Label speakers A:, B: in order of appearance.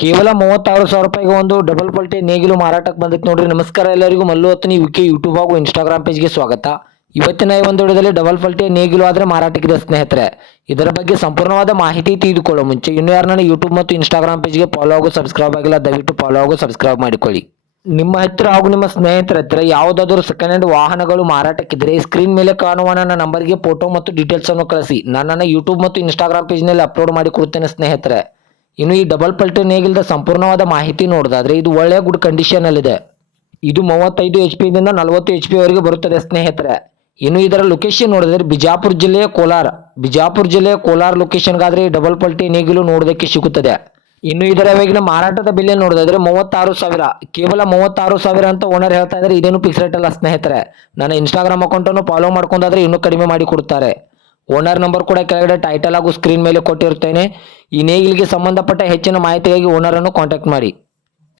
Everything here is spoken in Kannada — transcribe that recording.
A: ಕೇವಲ ಮೂವತ್ತಾರು ಸಾವಿರ ರೂಪಾಯಿಗೆ ಒಂದು ಡಬಲ್ ಪಲ್ಟಿ ನೇಗಿಲು ಮಾರಾಟಕ್ಕೆ ಬಂದಿತ್ತು ನೋಡ್ರಿ. ನಮಸ್ಕಾರ ಎಲ್ಲರಿಗೂ. ಮಲ್ಲು ಹೊತ್ತು ನೀವು ವಿಕೆ ಯೂಟ್ಯೂಬ್ ಹಾಗೂ ಇನ್ಸ್ಟಾಗ್ರಾಮ್ ಪೇಜ್ಗೆ ಸ್ವಾಗತ. ಇವತ್ತಿನ ಈ ಒಂದು ವಿಡಿಯೋದಲ್ಲಿ ಡಬಲ್ ಪಲ್ಟಿ ನೇಗಿಲು ಆದರೆ ಮಾರಾಟಕ್ಕಿದೆ ಸ್ನೇಹಿತರೆ. ಇದರ ಬಗ್ಗೆ ಸಂಪೂರ್ಣವಾದ ಮಾಹಿತಿ ತಿಳಿದುಕೊಳ್ಳೋ ಮುಂಚೆ ಇನ್ನು ಯಾರು ನನ್ನ ಯೂಟ್ಯೂಬ್ ಮತ್ತು ಇನ್ಸ್ಟಾಗ್ರಾಮ್ ಪೇಜ್ಗೆ ಫಾಲೋ ಆಗೋ ಸಬ್ಸ್ಕ್ರೈಬ್ ಆಗಿಲ್ಲ, ದಯವಿಟ್ಟು ಫಾಲೋ ಆಗೋ ಸಬ್ಸ್ಕ್ರೈಬ್ ಮಾಡಿಕೊಳ್ಳಿ. ನಿಮ್ಮ ಹತ್ತಿರ ಹಾಗೂ ನಿಮ್ಮ ಸ್ನೇಹಿತರ ಹತ್ತಿರ ಯಾವುದಾದರೂ ಸೆಕೆಂಡ್ ಹ್ಯಾಂಡ್ ವಾಹನಗಳು ಮಾರಾಟಕ್ಕಿದ್ರೆ ಸ್ಕ್ರೀನ್ ಮೇಲೆ ಕಾಣುವ ನನ್ನ ನಂಬರ್ಗೆ ಫೋಟೋ ಮತ್ತು ಡೀಟೇಲ್ಸ್ ಅನ್ನು ಕಳಿಸಿ. ನಾನು ನನ್ನ ಯೂಟ್ಯೂಬ್ ಮತ್ತು ಇನ್ಸ್ಟಾಗ್ರಾಮ್ ಪೇಜ್ನಲ್ಲಿ ಅಪ್ಲೋಡ್ ಮಾಡಿ ಕೊಡ್ತೇನೆ ಸ್ನೇಹಿತರೆ. ಇನ್ನು ಈ ಡಬಲ್ ಪಲ್ಟಿ ನೇಗಿಲ್ದ ಸಂಪೂರ್ಣವಾದ ಮಾಹಿತಿ ನೋಡೋದಾದ್ರೆ ಇದು ಒಳ್ಳೆಯ ಗುಡ್ ಕಂಡೀಷನ್ ಅಲ್ಲಿದೆ. ಇದು ಮೂವತ್ತೈದು ಎಚ್ ಪಿಯಿಂದ ನಲವತ್ತು ಎಚ್ ಪಿವರೆಗೆ ಬರುತ್ತದೆ ಸ್ನೇಹಿತರೆ. ಇನ್ನು ಇದರ ಲೊಕೇಶನ್ ನೋಡಿದ್ರೆ ಬಿಜಾಪುರ ಜಿಲ್ಲೆಯ ಕೋಲಾರ. ಬಿಜಾಪುರ ಜಿಲ್ಲೆಯ ಕೋಲಾರ ಲೊಕೇಶನ್ಗಾದರೆ ಈ ಡಬಲ್ ಪಲ್ಟಿ ನೇಗಿಲು ನೋಡೋದಕ್ಕೆ ಸಿಗುತ್ತದೆ ಇನ್ನು ಇದರ ಇವಾಗಿನ ಮಾರಾಟದ ಬೆಲೆ ನೋಡೋದಾದ್ರೆ ಮೂವತ್ತಾರು ಸಾವಿರ. ಕೇವಲ ಮೂವತ್ತಾರು ಸಾವಿರ ಅಂತ ಓನರ್ ಹೇಳ್ತಾ ಇದ್ದಾರೆ ಇದೇನು ಫಿಕ್ಸ್ ರೇಟ್ ಅಲ್ಲ ಸ್ನೇಹಿತರೆ. ನನ್ನ ಇನ್ಸ್ಟಾಗ್ರಾಮ್ ಅಕೌಂಟನ್ನು ಫಾಲೋ ಮಾಡ್ಕೊಂಡಾದ್ರೆ ಇನ್ನೂ ಕಡಿಮೆ ಮಾಡಿ ಕೊಡ್ತಾರೆ. ಓನರ್ ನಂಬರ್ ಕೂಡ ಕೆಳಗಡೆ ಟೈಟಲ್ ಹಾಗೂ ಸ್ಕ್ರೀನ್ ಮೇಲೆ ಕೊಟ್ಟಿರ್ತೇನೆ ಈ ನೇಗಿಲಿಗೆ ಸಂಬಂಧಪಟ್ಟ ಹೆಚ್ಚಿನ ಮಾಹಿತಿಗಾಗಿ ಓನರನ್ನು ಕಾಂಟ್ಯಾಕ್ಟ್ ಮಾಡಿ.